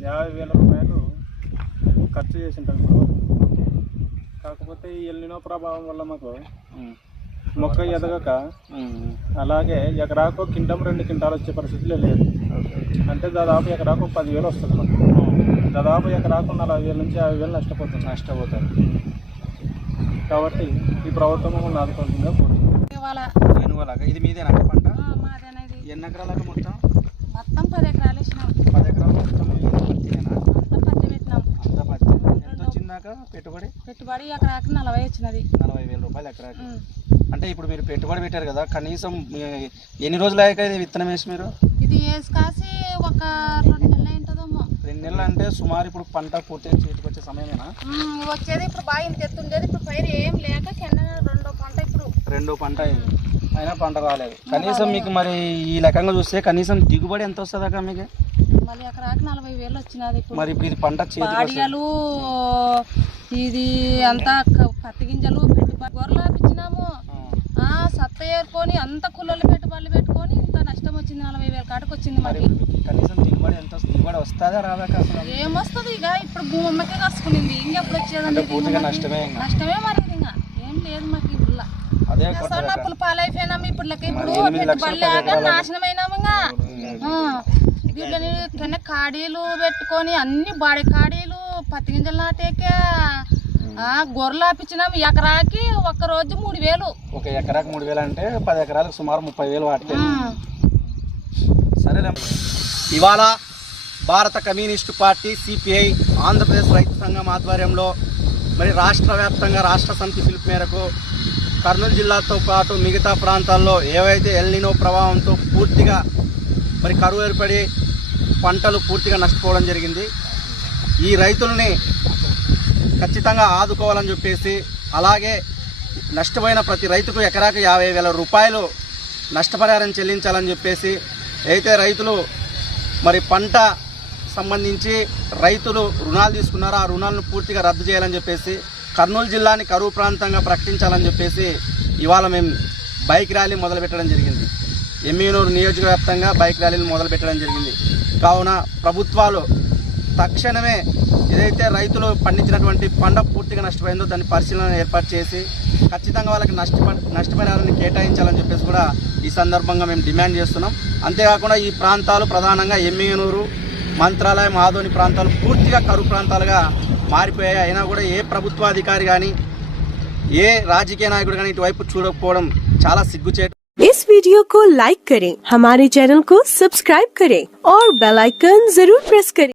50,000 రూపాయలు ఖర్చు చేసింటాం ఇప్పుడు. కాకపోతే ఈ ఎల్నినో ప్రభావం వల్ల మాకు మొక్క ఎదగక అలాగే ఎకరాకు కింటం 2 క్వింటాలు వచ్చే పరిస్థితులే లేదు. అంటే దాదాపు ఎకరాకు 10,000 వస్తుంది మాకు. దాదాపు ఎకరాకు 40,000 నుంచి 50,000 నష్టపోతారు. కాబట్టి ఈ ప్రభుత్వం మమ్మల్ని ఆదుకోవాల్సిందిగా కోరుతున్నాం. ఇది మీదేనా పంట? ఎన్ని ఎకరాలకు మొత్తం? 10 ఎకరాలు వేసినాం. 10 ఎకరాలు మొత్తం పత్తినేనా? పత్తి పెట్టినాం. అంతా పత్తి. ఎంత వచ్చిందాక పెట్టుబడి ఎకరాకి 40 వచ్చినది. 40,000 రూపాయలు ఎకరాకి. అంటే ఇప్పుడు మీరు పెట్టుబడి పెట్టారు కదా, కనీసం ఎన్ని రోజులు అయ్యాక ఇది విత్తనం వేసి మీరు? ఇది వేసి కాసి ఒక 2 నెలలు అయింటుందేమో. 2 నెలలు అంటే సుమారు ఇప్పుడు పంట పూర్తిగా చేతికి వచ్చే సమయమేనా? వచ్చేది ఇప్పుడు బాగా ఇంత ఎత్తుండేది. ఇప్పుడు పైరు ఏం లేక రెండో పంట. ఇప్పుడు 2 పంట అయింది, అయినా పంట రాలేదు. కనీసం మీకు మరి ఈ రకంగా చూస్తే కనీసం దిగుబడి ఎంత వస్తుంది అక్క మీకు? మళ్ళీ ఎకరాకి 40,000 వచ్చినది. మరి ఇప్పుడు ఇది పంట పాడిగలు ఇది అంతా పత్తి గింజలు పెట్టుబడి గొర్రెలు ఆపించినాము. సత్త ఏరుకొని అంత కుల్లలు పెట్టుబడులు పెట్టుకొని ఇంత నష్టం వచ్చింది. 40,000 కాటకు వచ్చింది. మరి కనీసం దిగుబడి ఎంత వస్తుంది? దిగుబడి వస్తుందా రాదాక? ఏమొస్తుంది? ఇక ఇప్పుడు భూమికే కసుకునింది. ఇంకెప్పుడు వచ్చేదండి? నష్టమే మరి ఇంకా ఏం లేదు మాకు. ఇప్పుడు అప్పులు పాలైపోయినాము. ఇప్పుడు పెట్టుబడులు లేక నాశనమైనాము. ఇంకా దీంట్లో కాడీలు పెట్టుకొని అన్ని బాడీ కాడీలు పత్తి గింజలు నాటేకే గొర్రెలు ఆపించినాము. ఎకరాకి ఒక్క రోజు 3,000. ఒక ఎకరాకి 3,000 అంటే 10 ఎకరాలకు సుమారు 30,000 వాటికి. సరేలే. ఇవాళ భారత కమ్యూనిస్టు పార్టీ సిపిఐ ఆంధ్రప్రదేశ్ రైతు సంఘం ఆధ్వర్యంలో మరి రాష్ట్ర వ్యాప్తంగా రాష్ట్ర సమితి పిలుపు మేరకు కర్నూలు జిల్లాతో పాటు మిగతా ప్రాంతాల్లో ఏవైతే ఎల్నినో ప్రభావంతో పూర్తిగా మరి కరువు ఏర్పడి పంటలు పూర్తిగా నష్టపోవడం జరిగింది. ఈ రైతుల్ని ఖచ్చితంగా ఆదుకోవాలని చెప్పేసి, అలాగే నష్టపోయిన ప్రతి రైతుకు ఎకరాకు 50,000 రూపాయలు నష్టపరిహారం చెల్లించాలని చెప్పేసి, అయితే రైతులు మరి పంట సంబంధించి రైతులు రుణాలు తీసుకున్నారో ఆ రుణాలను పూర్తిగా రద్దు చేయాలని చెప్పేసి, కర్నూలు జిల్లాని కరువు ప్రాంతంగా ప్రకటించాలని చెప్పేసి ఇవాళ మేము బైక్ ర్యాలీ మొదలుపెట్టడం జరిగింది. ఎమ్మిగనూరు నియోజకవ్యాప్తంగా బైక్ ర్యాలీలు మొదలుపెట్టడం జరిగింది. కావున ప్రభుత్వాలు తక్షణమే ఏదైతే రైతులు పండించినటువంటి పంట పూర్తిగా నష్టపోయిందో దాన్ని పరిశీలన ఏర్పాటు చేసి ఖచ్చితంగా వాళ్ళకి నష్టపరిహారాన్ని కేటాయించాలని చెప్పేసి కూడా ఈ సందర్భంగా మేము డిమాండ్ చేస్తున్నాం. అంతేకాకుండా ఈ ప్రాంతాలు ప్రధానంగా ఎమ్మిగనూరు, మంత్రాలయం, ఆదోని ప్రాంతాలు పూర్తిగా కరువు ప్రాంతాలుగా మారిపోయాయి. అయినా కూడా ఏ ప్రభుత్వాధికారి కానీ ఏ రాజకీయ నాయకుడు కానీ ఇటువైపు చూడకపోవడం చాలా సిగ్గుచేటు. इस वीडियो को लाइक करें, हमारे चैनल को सब्सक्राइब करें और बेल आइकन जरूर प्रेस करें।